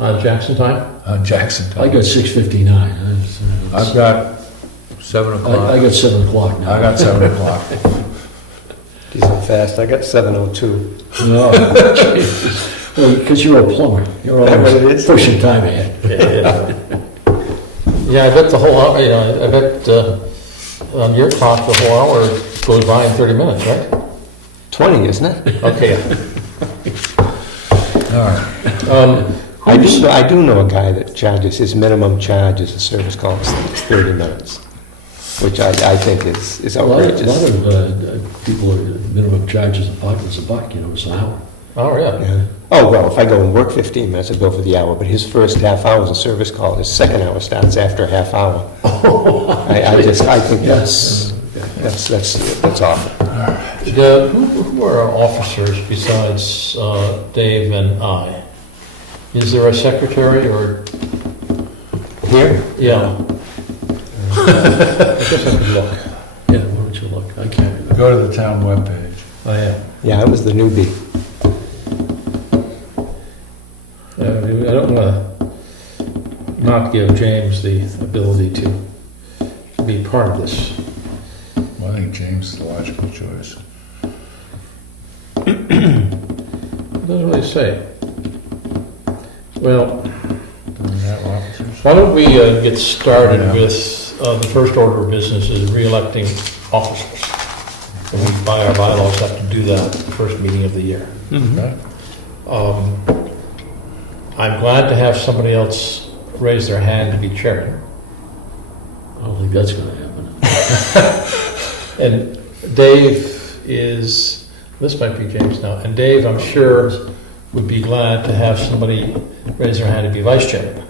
Jackson time? Jackson I time. got 6:59. I've got 7 o'clock. I got 7 o'clock now. I got 7 o'clock. Geez, I'm fast. I got 7:02. No, Jesus. Well, because you're a plumber. You're Is that what it always is? pushing time ahead. Yeah, I bet the whole hour, I bet on your clock, the whole hour goes by in 30 minutes, right? 20, isn't it? Okay. All right. I do know a guy that charges, his minimum charge as a service call is 30 minutes, which I think is A lot outrageous. of people, minimum charge is $1, it's an hour. Oh, yeah. Yeah. Oh, well, if I go and work 15 minutes, I go for the hour, but his first half hour is a service call. His second hour starts after a half hour. I think that's awful. Who are our officers besides Dave and I? Is there a secretary or? Here? Yeah. I guess I could look. Yeah, why don't you look? I can't remember. Go to the town webpage. I am. Yeah, I was the newbie. I don't want to not give James the ability to be part of this. Well, I think James is the logical choice. It doesn't really say. Well, Do we have officers? why don't we get started with the first order of business is re-electing officers. And we, by our bylaws, have to do that at the first meeting of the year. Okay. I'm glad to have somebody else raise their hand to be chairman. I don't think that's going to happen. And Dave is, this might be James now, and Dave, I'm sure, would be glad to have somebody raise their hand to be vice chairman,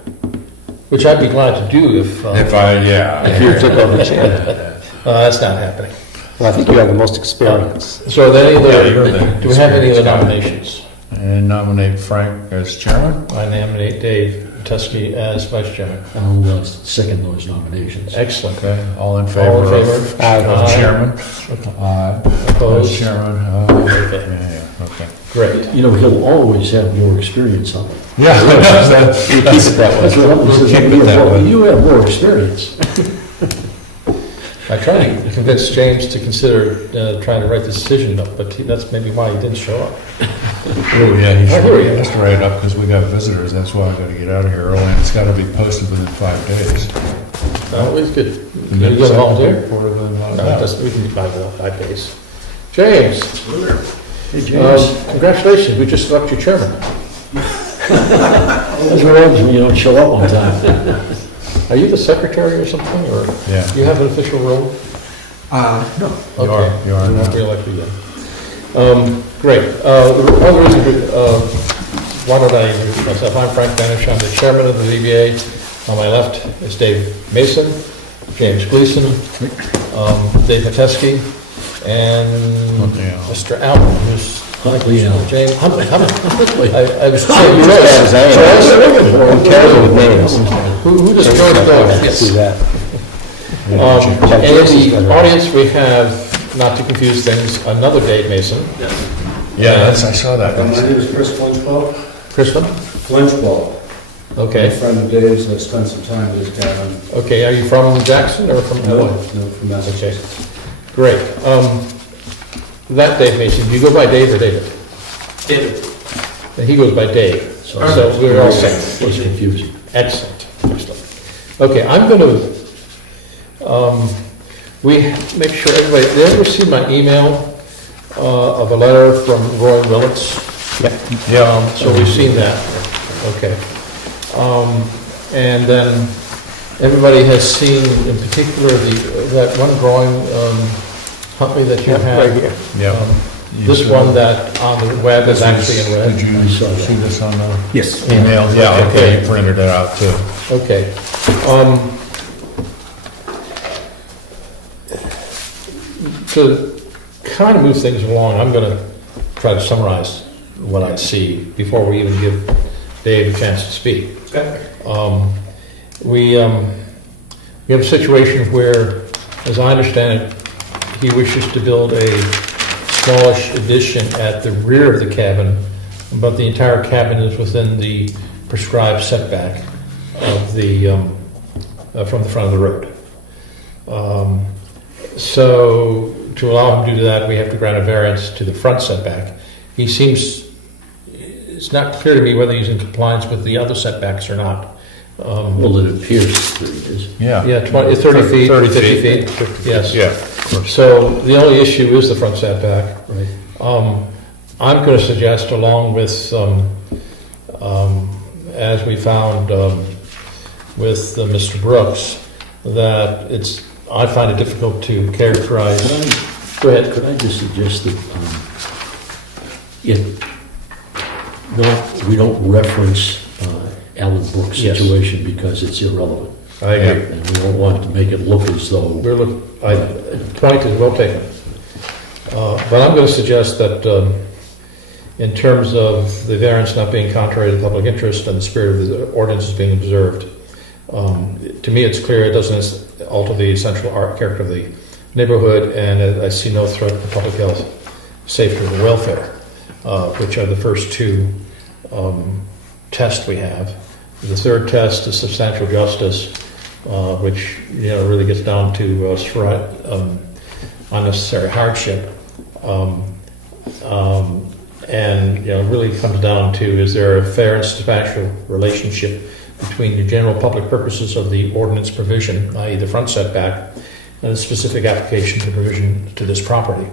which I'd be glad to do if If you took over the chair. that's not happening. Well, I think you have the most experience. So are there any Yeah, you're the other, do we have any other experienced guy. nominations? And nominate Frank as chairman? I nominate Dave Tuskey as vice chairman. I'll second those nominations. Excellent. Okay, all in All favor in favor? of Aye. chairman? Aye. Opposed? As chairman? Okay. Yeah, okay. Great. You know, he'll always have more experience on it. Yeah, that's You keep it that That's way. what happens. We'll keep it that way. You have more experience. I tried to convince James to consider trying to write the decision up, but that's maybe why he didn't show up. Oh, yeah, he I hear you. has to write it up because we got visitors. That's why I got to get out of here early, and it's got to be posted within 5 days. No, it's good. And You then get a volunteer? report it within No, 5 we can do 5 days. James, Hey, James. congratulations, we just elected you chairman. That's what happens when you don't show up on time. Are you the secretary or something, or Yeah. you have an official role? No. You are Okay. now. You won't be elected yet. Great. One reason, why don't I introduce myself? I'm Frank Banish, I'm the chairman of the ZBA. On my left is Dave Mason, James Gleason, Dave Metesky, and Okay. Mr. Allen, who's Huntley, James. Huntley. I was You're saying, as bad as I am. I'm terrible with names. who does George know? Yes. Do that. And in the audience, we have, not to confuse things, another Dave Mason. Yeah, that's, I saw that. My name is Chris Flinchball. Crispin? Flinchball. I'm a Okay. friend of Dave's. I spent some time at his cabin. Okay, are you from Jackson or from No, Illinois? no, from Massachusetts. Great. That Dave Mason, do you go by Dave or David? David. And he goes by Dave, so we're all set. Was confusing. Excellent, excellent. Okay, I'm going to, we make sure everybody, did you ever see my email of a letter from Roy Willits? Yeah. So we've seen that, okay. And then everybody has seen in particular that one drawing, Huntley, that you Yeah, have. right here. Yeah. This one that on the web is actually in red. Did you I saw that. see this on the Yes. email? Yeah, Okay. okay, you printed it out too. Okay. To kind of move things along, I'm going to try to summarize what I see before we even give Dave a chance to speak. We have a situation where, as I understand it, he wishes to build a smallish addition at the rear of the cabin, but the entire cabin is within the prescribed setback of from the front of the road. So to allow him to do that, we have to grant a variance to the front setback. It's not clear to me whether he's in compliance with the other setbacks or not. Well, it appears that it is. Yeah. Yeah, 30 feet, 30 50 feet. feet, yes. Yeah. So the only issue is the front setback. Right. I'm going to suggest, along with, as we found with Mr. Brooks, that I find it difficult to characterize. Go ahead. Could I just suggest that we don't reference Alan Brooks' Yes. situation because it's irrelevant. I agree. And we don't want to make it look as though, Point is well taken. But I'm going to suggest that in terms of the variance not being contrary to the public interest and the spirit of the ordinance is being observed, to me it's clear it doesn't alter the essential character of the neighborhood, and I see no threat to public health, safety, or welfare, which are the first two tests we have. The third test is substantial justice, which really gets down to unnecessary hardship, and really comes down to, is there a fair and substantial relationship between the general public purposes of the ordinance provision, i.e. the front setback, and the specific application to provision to this property.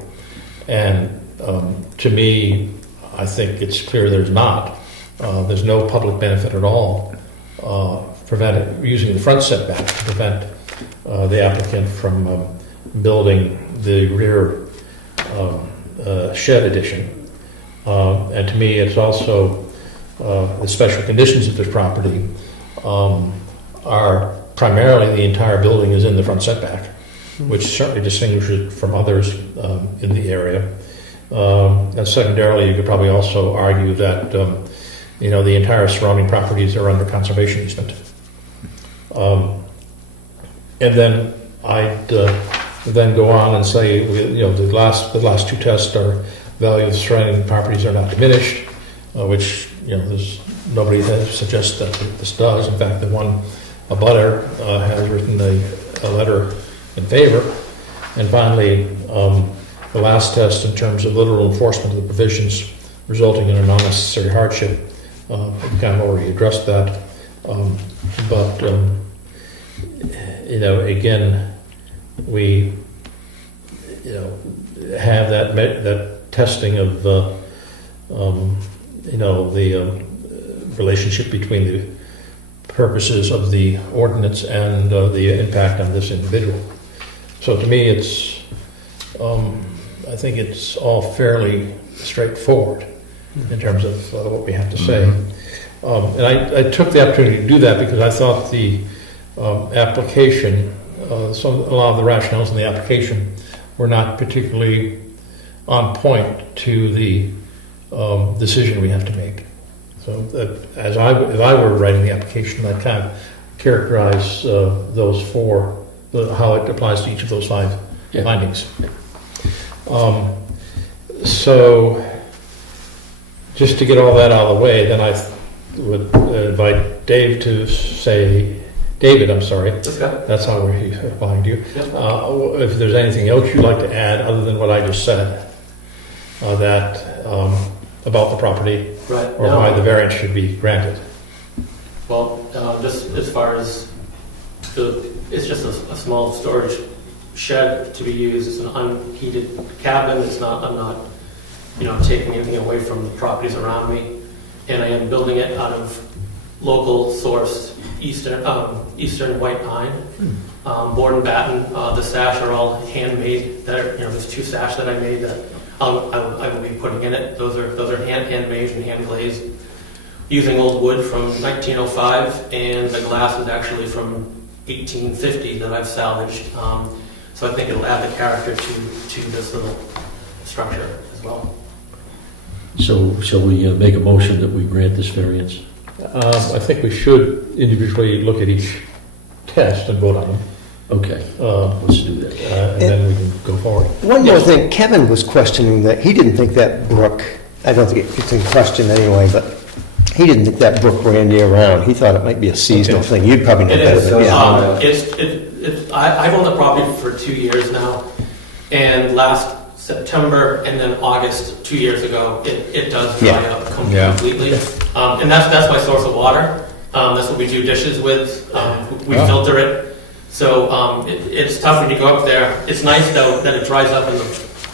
And to me, I think it's clear there's not. There's no public benefit at all using the front setback to prevent the applicant from building the rear shed addition. And to me, it's also the special conditions of this property are primarily the entire building is in the front setback, which certainly distinguishes it from others in the area. And secondarily, you could probably also argue that the entire surrounding properties are under conservation easement. And then I'd then go on and say, the last two tests are value of surrounding properties are not diminished, which there's nobody has suggested that this does. In fact, the one abutter has written a letter in favor. And finally, the last test in terms of literal enforcement of the provisions resulting in an unnecessary hardship. We kind of already addressed that, but again, we have that testing of the relationship between the purposes of the ordinance and the impact on this individual. So to me, I think it's all fairly straightforward in terms of what we have to say. And I took the opportunity to do that because I thought the application, a lot of the rationales in the application were not particularly on point to the decision we have to make. So if I were writing the application, I'd kind of characterize those four, how it applies to each of those five findings. So just to get all that out of the way, then I would invite David, I'm sorry. That's how he's applying to you. If there's anything else you'd like to add other than what I just said, about the property, Right. or why the variance should be granted. Well, just as far as it's just a small storage shed to be used. It's an unheated cabin. I'm not taking anything away from the properties around me. And I am building it out of local sourced eastern white pine, board and batten. The sash are all handmade. There's two sash that I made that I will be putting in it. Those are handmade and hand glazed using old wood from 1905, and the glass is actually from 1850 that I've salvaged. So I think it'll add the character to this little structure as well. So shall we make a motion that we grant this variance? I think we should individually look at each test and vote on them, Okay, let's do that. and then we can go forward. One more thing, Kevin was questioning that, he didn't think that brook, I don't think it's in question anyway, but He didn't think that brook ran year-round. He thought it might be a seasonal thing. You'd probably know It better is. than, yeah. I've owned the property for 2 years now, and last September and then August 2 years ago, it does dry Yeah. up Yeah. completely. And that's my source of water. That's what we do dishes with. We Oh. filter it. So it's tough when you go up there. It's nice though that it dries up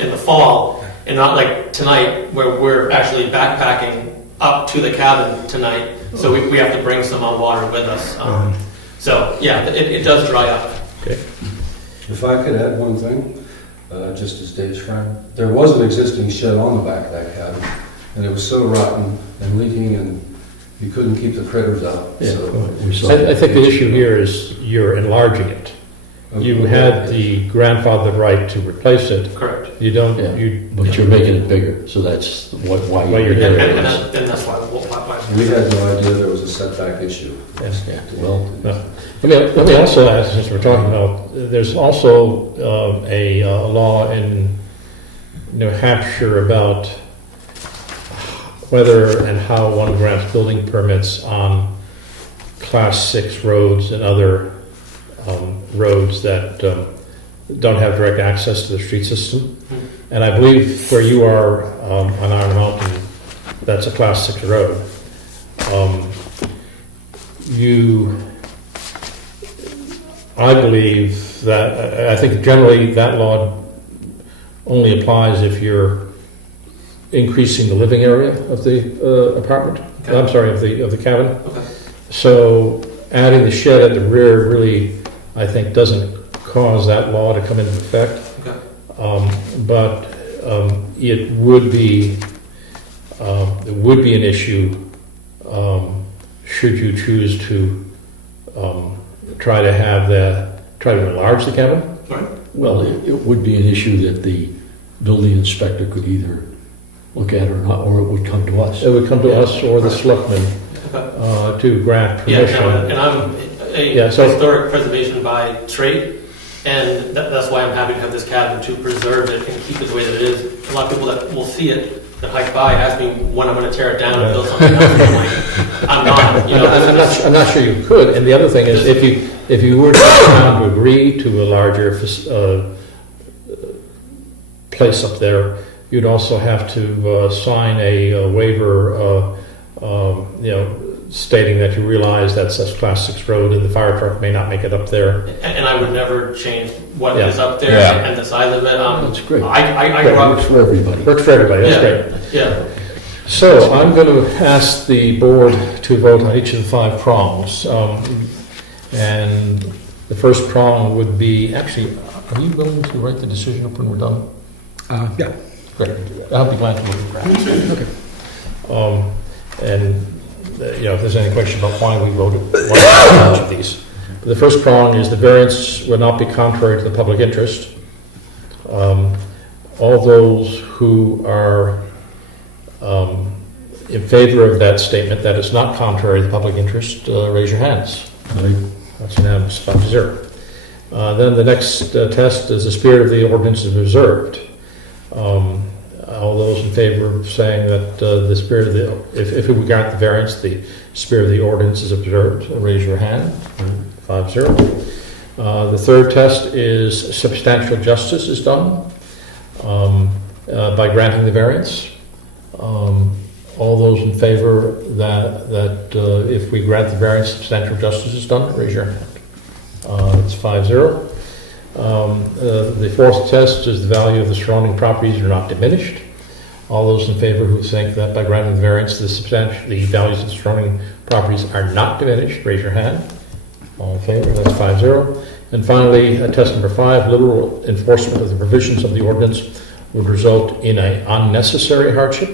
in the fall, and not like tonight where we're actually backpacking up to the cabin tonight. So we have to bring some water with us. So yeah, it does dry up. If I could add one thing, just as Dave's friend, there was an existing shed on the back of that cabin, and it was so rotten and leaking, and you couldn't keep the critters out. Yeah, So, we saw I that. think the issue here is you're enlarging it. You had the grandfather right to replace it. Correct. You don't, Yeah. you, But you're making it bigger, so that's why Why you're you're here. doing And that's why. we had no idea there was a setback issue. Yeah, well, let me also ask, since we're talking about, there's also a law in New Hampshire about whether and how one grants building permits on Class 6 roads and other roads that don't have direct access to the street system. And I believe where you are on Iron Mountain, that's a Class 6 road. I believe that, I think generally that law only applies if you're increasing the living area of the apartment. Okay. I'm sorry, of the cabin. Okay. So adding the shed at the rear really, I think, doesn't cause that law to come into effect. Okay. But it would be an issue should you choose to try to enlarge the cabin. well, it would be an issue that the building inspector could either look at or not, or it would come to us. It would come to us or the selectmen Okay. to grant Yeah, permission. no, and I'm a Yeah, so- historic preservation by trade, and that's why I'm happy to have this cabin to preserve it and keep it the way that it is. A lot of people that will see it, that hike by, ask me when I'm going to tear it down and build something else. I'm like, I'm not. You know, I'm not sure you could. And the other thing is, if you were to agree to a larger place up there, you'd also have to sign a waiver, stating that you realize that's a Class 6 road and the fire truck may not make it up there. and I would never change what Yeah. is up there Yeah. and the size of it. That's great. I It grew up. works for everybody. Works for everybody, that's Yeah. great. Yeah. So I'm going to ask the board to vote on each of the 5 prongs. And the first prong would be, actually, are you willing to write the decision up when we're done? Yeah. Great. I'll be glad to move it. Okay. And, if there's any question about why we voted on each of these. The first prong is the variance would not be contrary to the public interest. All those who are in favor of that statement, that it's not contrary to the public interest, raise your hands. That's unanimous, 5-0. Then the next test is the spirit of the ordinance is observed. All those in favor of saying that the spirit of if we grant the variance, the spirit of the ordinance is observed, raise your hand. 5-0. The third test is substantial justice is done by granting the variance. All those in favor that if we grant the variance, substantial justice is done, raise your hand. It's 5-0. The fourth test is the value of the surrounding properties are not diminished. All those in favor who think that by granting the variance, the values of the surrounding properties are not diminished, raise your hand. All in favor, that's 5-0. And finally, test number 5, literal enforcement of the provisions of the ordinance would result in an unnecessary hardship.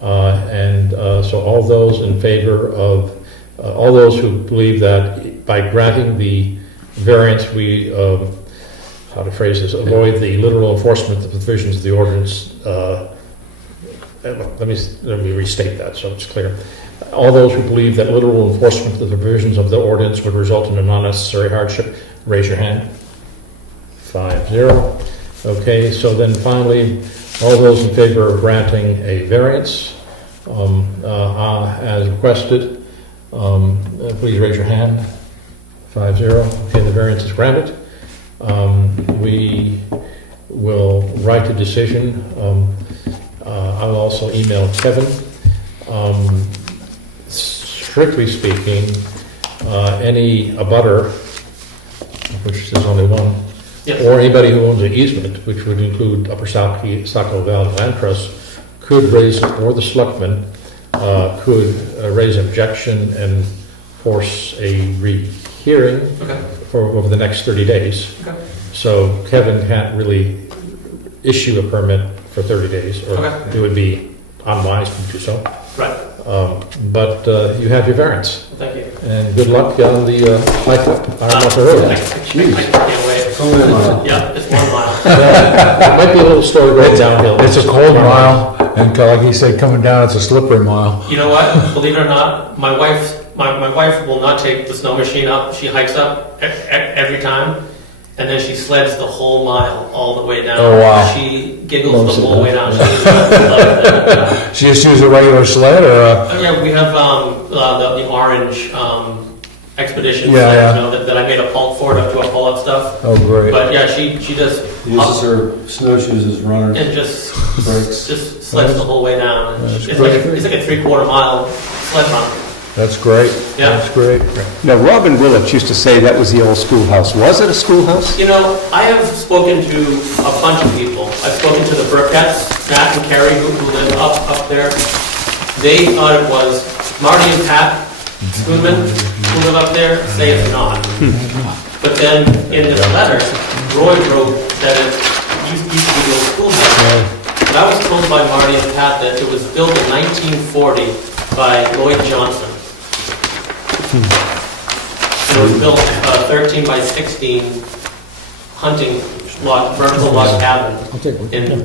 So all those in favor of, all those who believe that by granting the variance, we, how to phrase this, avoid the literal enforcement of the provisions of the ordinance. Let me restate that so it's clear. All those who believe that literal enforcement of the provisions of the ordinance would result in an unnecessary hardship, raise your hand. 5-0. Okay, so then finally, all those in favor of granting a variance, as requested. Please raise your hand. 5-0. Okay, the variance is granted. We will write a decision. I will also email Kevin. Strictly speaking, any abutter, which is only one, Yes. or anybody who owns an easement, which would include Upper Saco Valley Land Trust, could raise, or the selectmen, could raise objection and force a rehearing Okay. for over the next 30 days. Okay. So Kevin can't really issue a permit for 30 days, or Okay. it would be unwise to do so. Right. But you have your variance, Thank you. and good luck on the Iron Mountain Road. I can't wait. It's only a mile. Yeah, it's 1 mile. It might be a little story going downhill. It's a cold mile, and like he said, coming down, it's a slippery mile. You know what? Believe it or not, my wife will not take the snow machine up. She hikes up every time, and then she sleds the whole mile all the way down. Oh, wow. She giggles Loves the it, whole huh? way down. She loves it. She just used a regular sled, or Yeah, we have the orange expedition Yeah, sled, yeah. you know, that I made a pulp for to do a pull-up stuff. oh, great. But yeah, she just Uses her snowshoes as runners. and just Brakes. sleds the whole way down. And That's it's great. like a 3/4 mile sled run. That's great. Yeah. That's great. Now, Robin Willett used to say that was the old schoolhouse. Was it a schoolhouse? You know, I have spoken to a bunch of people. I've spoken to the Burketts, Matt and Kerry, who live up there. They thought it was. Marty and Pat Spoonman, who live up there, say it's not. But then in this letter, Roy wrote that it used to be the old schoolhouse. But I was told by Marty and Pat that it was built in 1940 by Lloyd Johnson. It was built 13 by 16 hunting log, vertical log cabin. And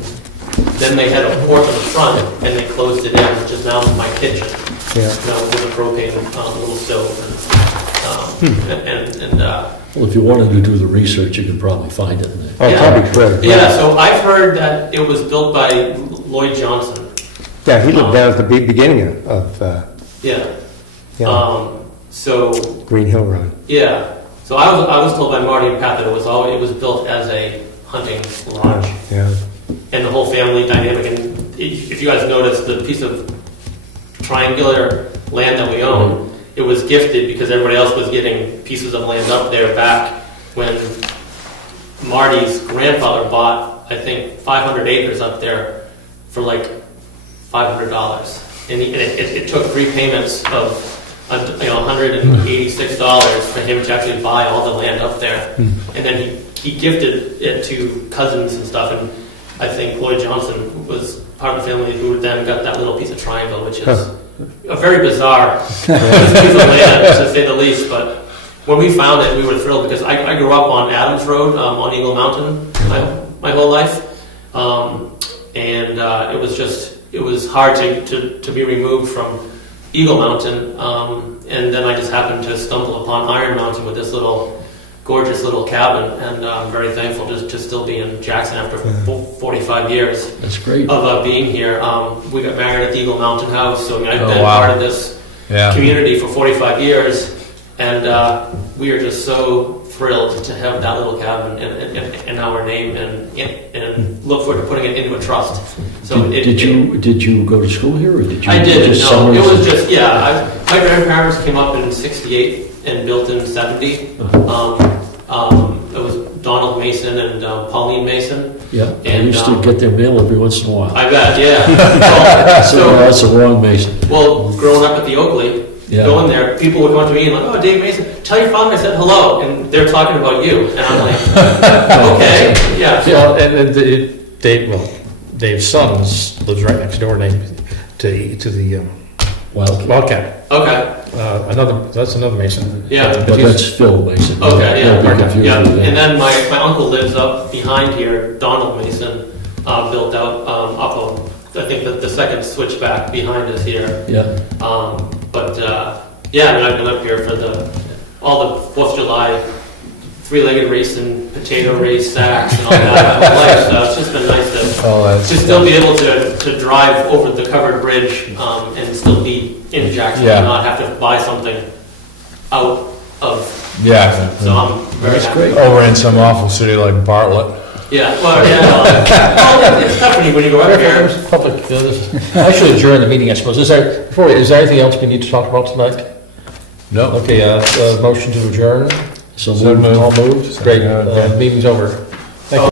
then they had a porch on the front and they closed it in, which is now my kitchen. Yeah. You know, with a propane little stove and Well, if you wanted to do the research, you could probably find it in there. Oh, probably could. yeah, so I've heard that it was built by Lloyd Johnson. Yeah, he lived down at the beginning of Yeah. yeah, So Green Hill Road. yeah, so I was told by Marty and Pat that it was built as a hunting lodge, Yeah. and the whole family dynamic. And if you guys notice, the piece of triangular land that we own, it was gifted because everybody else was getting pieces of land up there back when Marty's grandfather bought, I think, 500 acres up there for like $500, and it took 3 payments of $186 for him to actually buy all the land up there, and then he gifted it to cousins and stuff, and I think Lloyd Johnson was part of the family who then got that little piece of triangle, which is a very bizarre piece of land, to say the least. But when we found it, we were thrilled because I grew up on Adams Road on Eagle Mountain my whole life, and it was hard to be removed from Eagle Mountain, and then I just happened to stumble upon Iron Mountain with this gorgeous little cabin, and I'm very thankful to still be in Jackson after 45 years That's great. of being here. We got married at the Eagle Mountain House, so I mean, I've Oh, been wow. part of this Yeah. community for 45 years, and we are just so thrilled to have that little cabin in our name, and look forward to putting it into a trust. So Did you go to school here, or did you? I didn't. just No, it summers? was just my grandparents came up in '68 and built in '70. It was Donald Mason and Pauline Mason. Yeah, I and, used to get their mail every once in a while. I bet, yeah. So that's the wrong Mason. Well, growing up at the Oakley, Yeah. going there, people would come up to me and like, "Oh, Dave Mason, tell your father I said hello," and they're talking about you, and I'm like, "Okay, yeah." Well, and Dave's son lives right next door, named to the Well, Wildcat. Okay, That's another Mason. yeah. but that's Phil Mason. Okay, yeah, Don't be confused yeah. with that. And then my uncle lives up behind here. Donald Mason built out I think the second switchback behind us here. Yeah, Yeah, I mean, I've been up here for all the 4th of July, 3-legged racing, potato race, sacks, and all that. My whole life, so it's just been nice Oh, that's. to still be able to to drive over the covered bridge and still be in Jackson, Yeah. and not have to buy something out of. Yeah. So I'm very happy. Over in some awful city like Bartlett. Yeah, well, it's tough when you go out here. There's public, I should adjourn the meeting, I suppose. Is there anything else we need to talk about tonight? No. Okay, motion to adjourn. So So moved. moved. All moved? Great, Yeah. meeting's over.